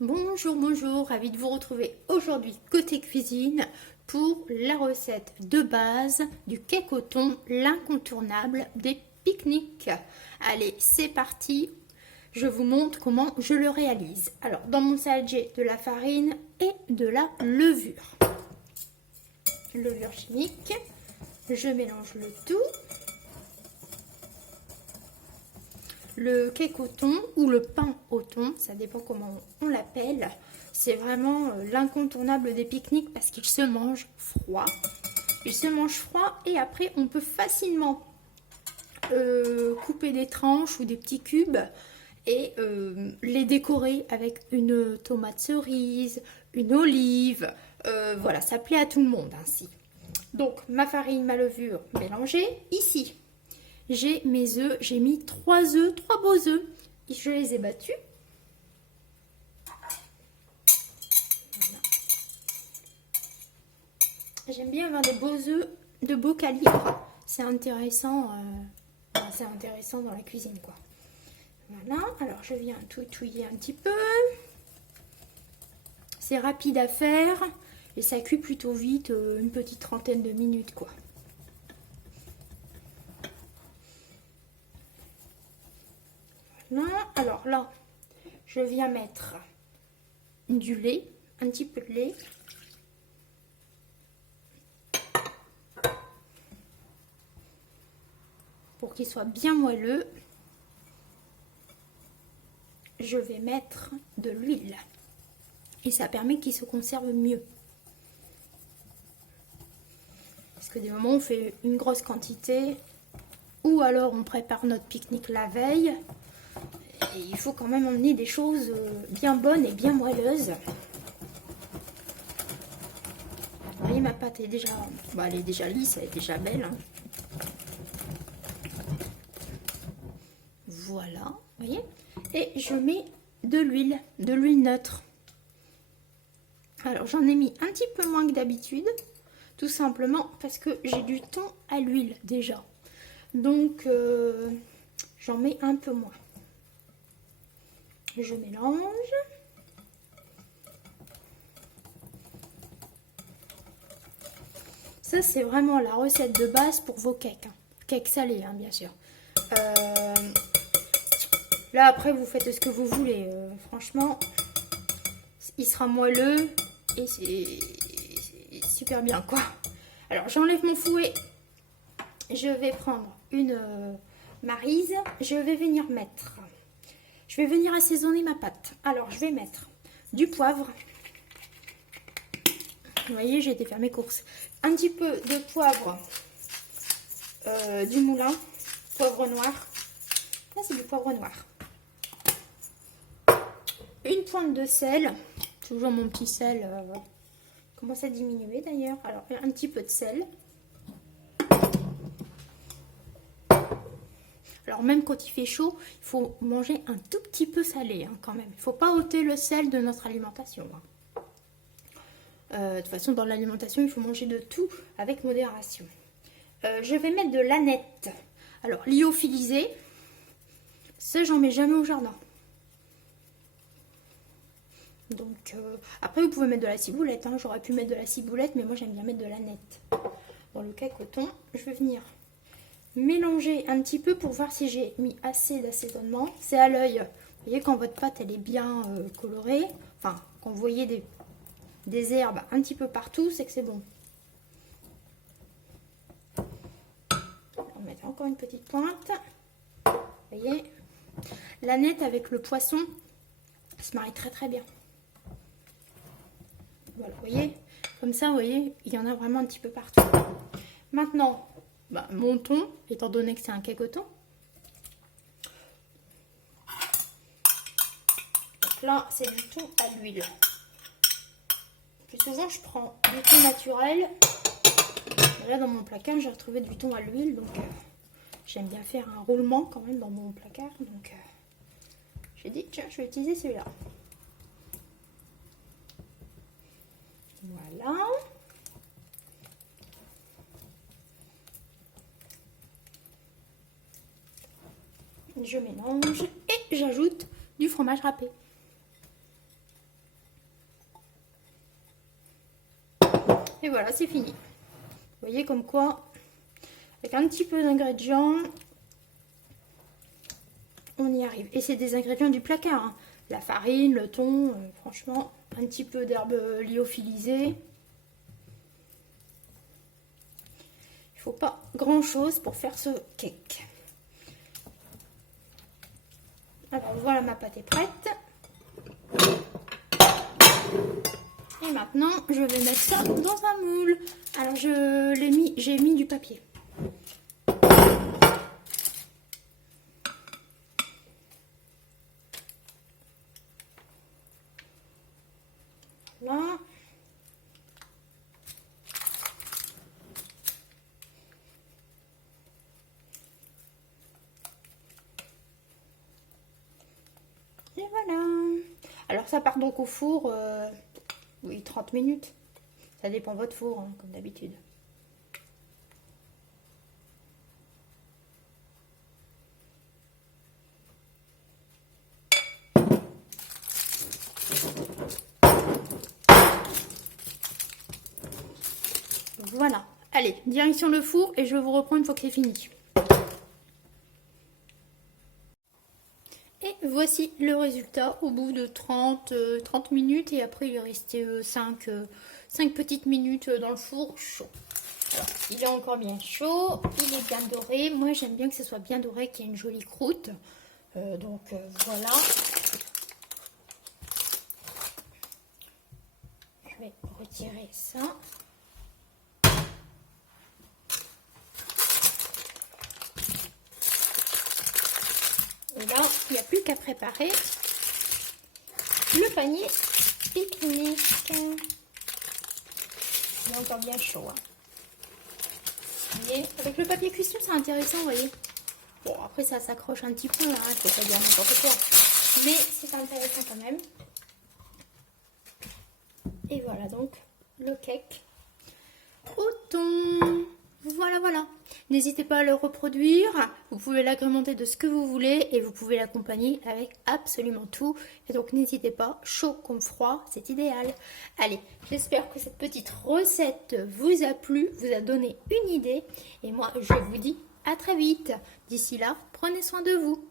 Bonjour, bonjour, ravie de vous retrouver aujourd'hui côté cuisine pour la recette de base du cake au thon, l'incontournable des pique-niques. Allez, c'est parti, je vous montre comment je le réalise. Alors, dans mon salade, j'ai de la farine et de la levure. Levure chimique, je mélange le tout. Le cake au thon ou le pain au thon, ça dépend comment on l'appelle. C'est vraiment l'incontournable des pique-niques parce qu'il se mange froid. Il se mange froid et après on peut facilement couper des tranches ou des petits cubes et les décorer avec une tomate cerise, une olive. Voilà, ça plaît à tout le monde ainsi. Donc ma farine, ma levure mélangée ici. J'ai mes œufs, j'ai mis 3 œufs, 3 beaux œufs. Je les ai battus. Voilà. J'aime bien avoir des beaux œufs de beau calibre. C'est intéressant dans la cuisine, quoi. Voilà, alors je viens tout touiller un petit peu. C'est rapide à faire et ça cuit plutôt vite, une petite trentaine de minutes, quoi. Alors là, je viens mettre du lait, un petit peu de lait. Pour qu'il soit bien moelleux, je vais mettre de l'huile. Et ça permet qu'il se conserve mieux. Parce que des moments, on fait une grosse quantité, ou alors on prépare notre pique-nique la veille. Et il faut quand même emmener des choses bien bonnes et bien moelleuses. Vous voyez, ma pâte est déjà, elle est déjà lisse, elle est déjà belle. Hein. Voilà, vous voyez. Et je mets de l'huile neutre. Alors j'en ai mis un petit peu moins que d'habitude, tout simplement parce que j'ai du thon à l'huile déjà. Donc j'en mets un peu moins. Je mélange. Ça, c'est vraiment la recette de base pour vos cakes. Hein. Cakes salés, hein, bien sûr. Là, après, vous faites ce que vous voulez. Franchement, il sera moelleux et c'est super bien, quoi. Alors, j'enlève mon fouet. Je vais prendre une maryse. Je vais venir assaisonner ma pâte. Alors, je vais mettre du poivre. Vous voyez, j'ai été faire mes courses. Un petit peu de poivre du moulin. Poivre noir. Là, c'est du poivre noir. Une pointe de sel. Toujours mon petit sel. Commence à diminuer d'ailleurs. Alors, un petit peu de sel. Alors même quand il fait chaud, il faut manger un tout petit peu salé hein, quand même. Il ne faut pas ôter le sel de notre alimentation. Hein. De toute façon, dans l'alimentation, il faut manger de tout avec modération. Je vais mettre de l'aneth. Alors, lyophilisé, ça, j'en mets jamais au jardin. Donc, après, vous pouvez mettre de la ciboulette. Hein. J'aurais pu mettre de la ciboulette, mais moi, j'aime bien mettre de l'aneth. Dans le cake au thon, je vais venir mélanger un petit peu pour voir si j'ai mis assez d'assaisonnement. C'est à l'œil. Vous voyez quand votre pâte elle est bien colorée, enfin quand vous voyez des herbes un petit peu partout, c'est que c'est bon. On va mettre encore une petite pointe. Vous voyez, l'aneth avec le poisson, ça se marie très très bien. Voilà, vous voyez, comme ça, vous voyez, il y en a vraiment un petit peu partout. Maintenant, mon thon, étant donné que c'est un cake au thon. Donc là, c'est du thon à l'huile. Plus souvent, je prends du thon naturel. Mais là, dans mon placard, j'ai retrouvé du thon à l'huile. Donc, j'aime bien faire un roulement quand même dans mon placard. Donc, j'ai dit, tiens, je vais utiliser celui-là. Voilà. Je mélange et j'ajoute du fromage râpé. Et voilà, c'est fini. Vous voyez comme quoi, avec un petit peu d'ingrédients, on y arrive. Et c'est des ingrédients du placard, hein. La farine, le thon, franchement, un petit peu d'herbe lyophilisée. Il faut pas grand chose pour faire ce cake. Alors voilà, ma pâte est prête. Et maintenant, je vais mettre ça dans un moule. Alors j'ai mis du papier. Là. Et voilà. Alors ça part donc au four, oui, 30 minutes. Ça dépend de votre four, hein, comme d'habitude. Voilà. Allez, direction le four et je vous reprends une fois que c'est fini. Et voici le résultat au bout de 30 minutes. Et après, il est resté 5 petites minutes dans le four chaud. Alors, il est encore bien chaud, il est bien doré. Moi, j'aime bien que ce soit bien doré, qu'il y ait une jolie croûte. Voilà. Je vais retirer ça. Et là, il n'y a plus qu'à préparer le panier pique-nique. Il est encore bien chaud. Hein. Et avec le papier cuisson, c'est intéressant, vous voyez. Bon, après, ça s'accroche un petit peu, hein, il ne faut pas dire n'importe quoi. Mais c'est intéressant quand même. Et voilà donc le cake au thon. Voilà. N'hésitez pas à le reproduire. Vous pouvez l'agrémenter de ce que vous voulez et vous pouvez l'accompagner avec absolument tout. Et donc n'hésitez pas, chaud comme froid, c'est idéal. Allez, j'espère que cette petite recette vous a plu, vous a donné une idée. Et moi, je vous dis à très vite. D'ici là, prenez soin de vous.